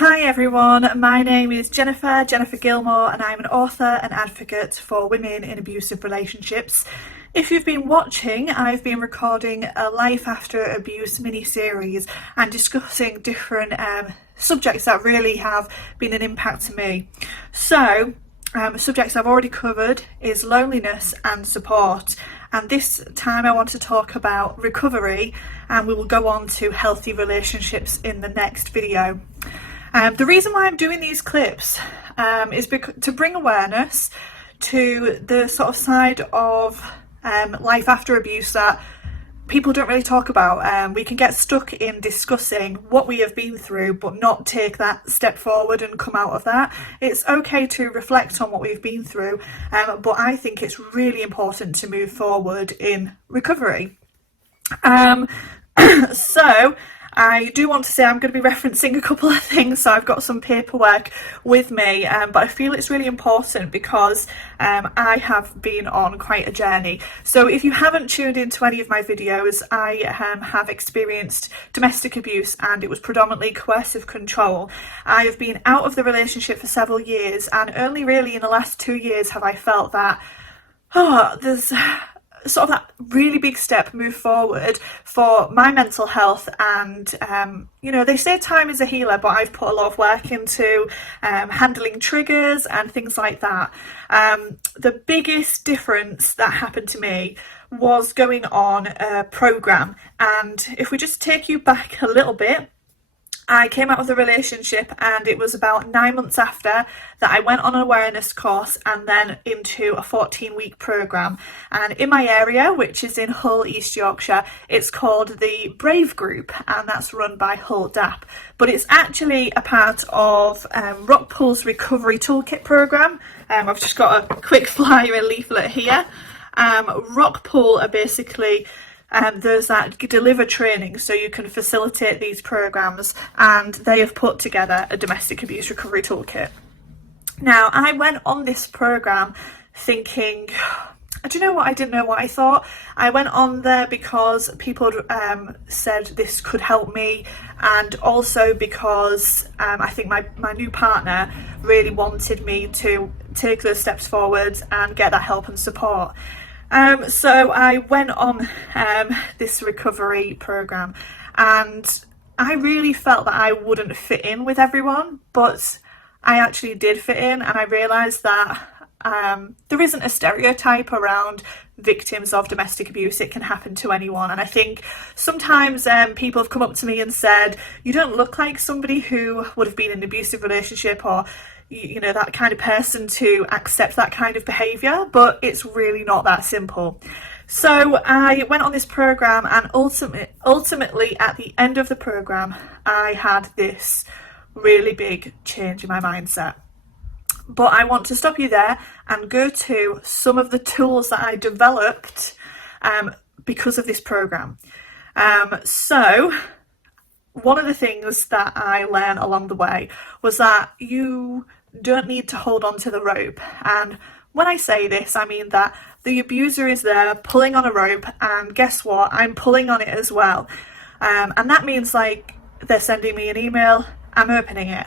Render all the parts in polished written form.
Hi everyone, my name is Jennifer Gilmour, and I'm an author and advocate for women in abusive relationships. If you've been watching, I've been recording a Life After Abuse mini-series and discussing different subjects that really have been an impact to me. So, subjects I've already covered is loneliness and support, and this time I want to talk about recovery, and we will go on to healthy relationships in the next video. The reason why I'm doing these clips is to bring awareness to the sort of side of life after abuse that people don't really talk about. We can get stuck in discussing what we have been through but not take that step forward and come out of that. It's okay to reflect on what we've been through, but I think it's really important to move forward in recovery. So I do want to say I'm going to be referencing a couple of things, so I've got some paperwork with me, but I feel it's really important because I have been on quite a journey. So if you haven't tuned into any of my videos, I have experienced domestic abuse, and it was predominantly coercive control. I have been out of the relationship for several years, and only really in the last 2 years have I felt that, there's sort of that really big step move forward for my mental health. And they say time is a healer, but I've put a lot of work into handling triggers and things like that. The biggest difference that happened to me was going on a program, and if we just take you back a little bit, I came out of the relationship, and it was about 9 months after that I went on an awareness course and then into a 14-week programme. And in my area, which is in Hull, East Yorkshire, it's called the Brave Group, and that's run by Hull DAP. But it's actually a part of Rockpool's Recovery Toolkit programme. I've just got a quick flyer and leaflet here. Rockpool are basically... there's that deliver training, so you can facilitate these programs, and they have put together a domestic abuse recovery toolkit. Now, I went on this program thinking, do you know what? I didn't know what I thought. I went on there because people said this could help me, and also because I think my new partner really wanted me to take those steps forward and get that help and support. So I went on this recovery program, and I really felt that I wouldn't fit in with everyone, but I actually did fit in, and I realised that there isn't a stereotype around victims of domestic abuse. It can happen to anyone, and I think sometimes people have come up to me and said, you don't look like somebody who would have been in an abusive relationship, or that kind of person to accept that kind of behaviour, but it's really not that simple. So I went on this programme, and ultimately at the end of the programme, I had this really big change in my mindset. But I want to stop you there and go to some of the tools that I developed because of this programme. So one of the things that I learned along the way was that you don't need to hold on to the rope. And when I say this, I mean that the abuser is there pulling on a rope, and guess what? I'm pulling on it as well. And that means, like, they're sending me an email, I'm opening it,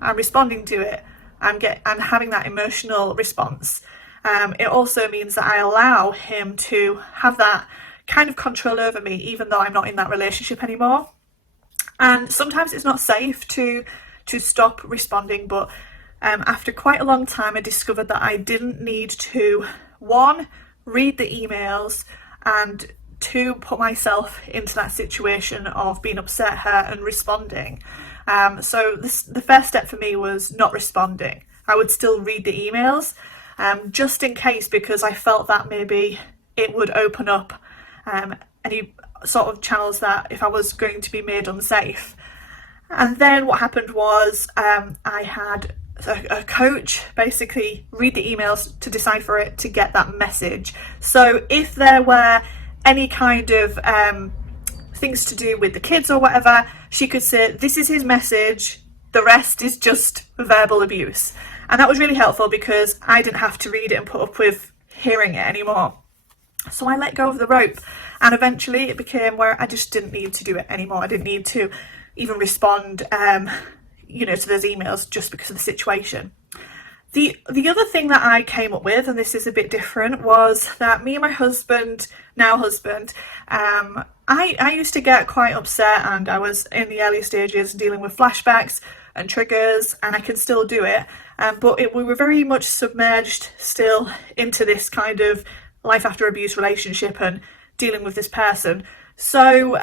I'm responding to it, I'm having that emotional response. It also means that I allow him to have that kind of control over me, even though I'm not in that relationship anymore. And sometimes it's not safe to stop responding, but after quite a long time I discovered that I didn't need to, one, read the emails, and two, put myself into that situation of being upset at her and responding. So the first step for me was not responding. I would still read the emails, just in case, because I felt that maybe it would open up any sort of channels that if I was going to be made unsafe. And then what happened was I had a coach basically read the emails to decipher it, to get that message. So if there were any kind of things to do with the kids or whatever, she could say, this is his message, the rest is just verbal abuse. And that was really helpful because I didn't have to read it and put up with hearing it anymore. So I let go of the rope, and eventually it became where I just didn't need to do it anymore. I didn't need to even respond to those emails just because of the situation. The other thing that I came up with, and this is a bit different, was that me and my husband, now husband, I used to get quite upset, and I was in the early stages dealing with flashbacks and triggers, and I can still do it, but we were very much submerged still into this kind of life after abuse relationship and dealing with this person. So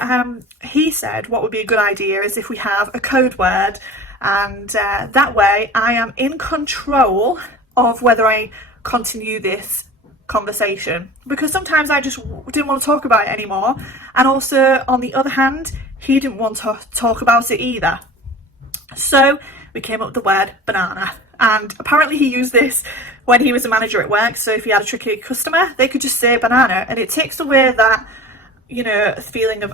he said what would be a good idea is if we have a code word, and that way I am in control of whether I continue this conversation, because sometimes I just didn't want to talk about it anymore, and also on the other hand he didn't want to talk about it either. So we came up with the word banana, and apparently he used this when he was a manager at work. So if he had a tricky customer, they could just say banana, and it takes away that feeling of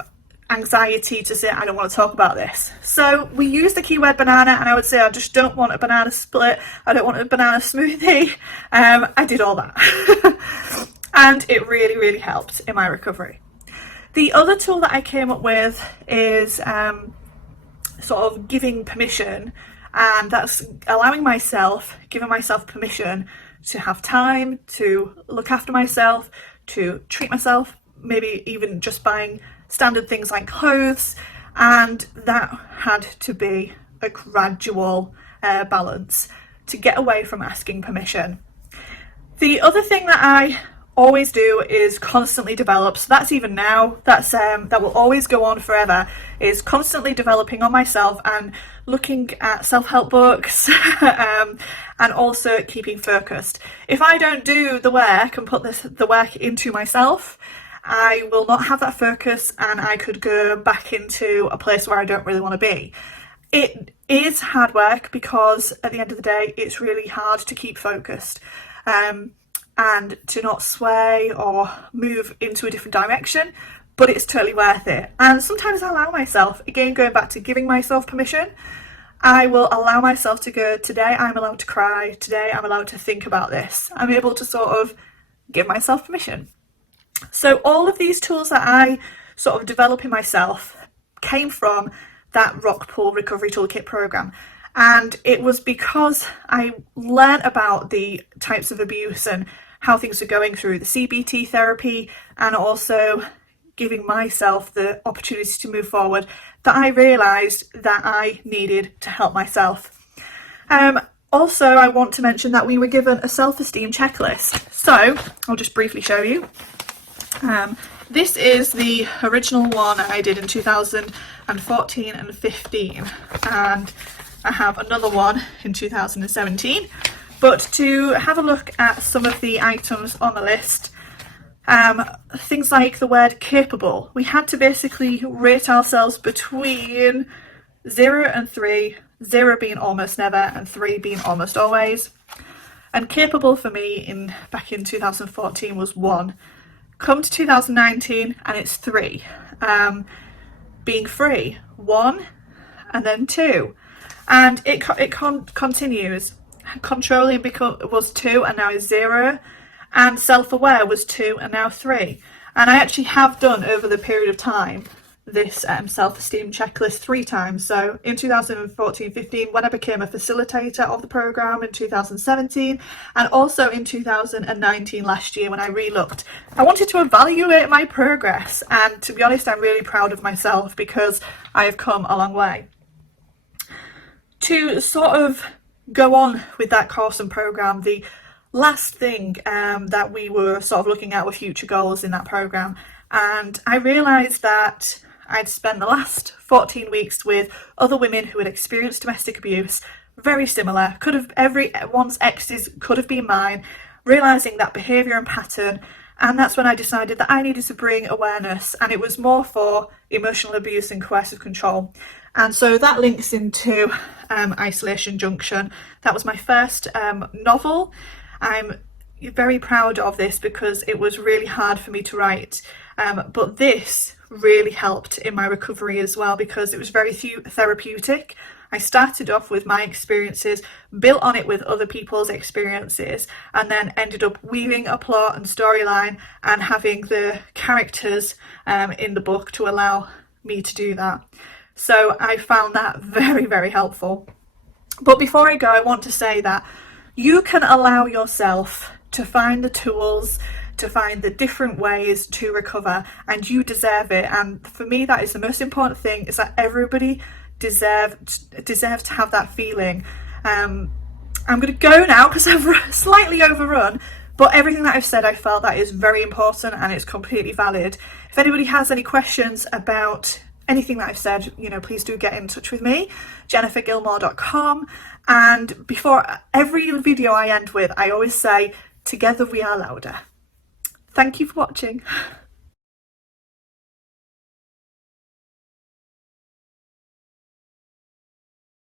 anxiety to say I don't want to talk about this. So we use the keyword banana, and I would say I just don't want a banana split, I don't want a banana smoothie. I did all that and it really helped in my recovery. The other tool that I came up with is sort of giving permission, and that's giving myself permission to have time to look after myself, to treat myself, maybe even just buying standard things like clothes, and that had to be a gradual balance to get away from asking permission. The other thing that I always do is constantly develop, so that's even now, that will always go on forever, is constantly developing on myself and looking at self-help books and also keeping focused. If I don't do the work and put the work into myself, I will not have that focus, and I could go back into a place where I don't really want to be. It is hard work, because at the end of the day it's really hard to keep focused and to not sway or move into a different direction, but it's totally worth it. And sometimes I allow myself, again going back to giving myself permission, I will allow myself to go, today I'm allowed to cry, today I'm allowed to think about this. I'm able to sort of give myself permission. So all of these tools that I sort of develop in myself came from that Rockpool Recovery Toolkit program. And it was because I learned about the types of abuse and how things are going through the CBT therapy, and also giving myself the opportunity to move forward, that I realised that I needed to help myself. Also, I want to mention that we were given a self-esteem checklist. So I'll just briefly show you. This is the original one I did in 2014 and 15, and I have another one in 2017. But to have a look at some of the items on the list, things like the word capable, we had to basically rate ourselves between 0 and 3, 0 being almost never and 3 being almost always. And capable for me back in 2014 was 1. Come to 2019 and it's 3. Being free, 1, and then 2, and it continues. Controlling was 2 and now is 0, and self-aware was 2 and now 3. And I actually have done over the period of time this self-esteem checklist 3 times. So in 2014-15, when I became a facilitator of the program in 2017, and also in 2019 last year when I re-looked. I wanted to evaluate my progress, and to be honest, I'm really proud of myself because I have come a long way. To sort of go on with that course and program, the last thing that we were sort of looking at were future goals in that program, and I realised that I'd spent the last 14 weeks with other women who had experienced domestic abuse, very similar, everyone's exes could have been mine, realising that behaviour and pattern, and that's when I decided that I needed to bring awareness, and it was more for emotional abuse and coercive control. And so that links into Isolation Junction. That was my first novel. I'm very proud of this because it was really hard for me to write, but this really helped in my recovery as well because it was very therapeutic. I started off with my experiences, built on it with other people's experiences, and then ended up weaving a plot and storyline and having the characters in the book to allow me to do that. So I found that very, very helpful. But before I go, I want to say that you can allow yourself to find the tools, to find the different ways to recover, and you deserve it. And for me, that is the most important thing, is that everybody deserves to have that feeling. I'm going to go now because I've slightly overrun, but everything that I've said, I felt that is very important and it's completely valid. If anybody has any questions about anything that I've said, please do get in touch with me, jennifergilmour.com. And before every video I end with, I always say, together we are louder. Thank you for watching.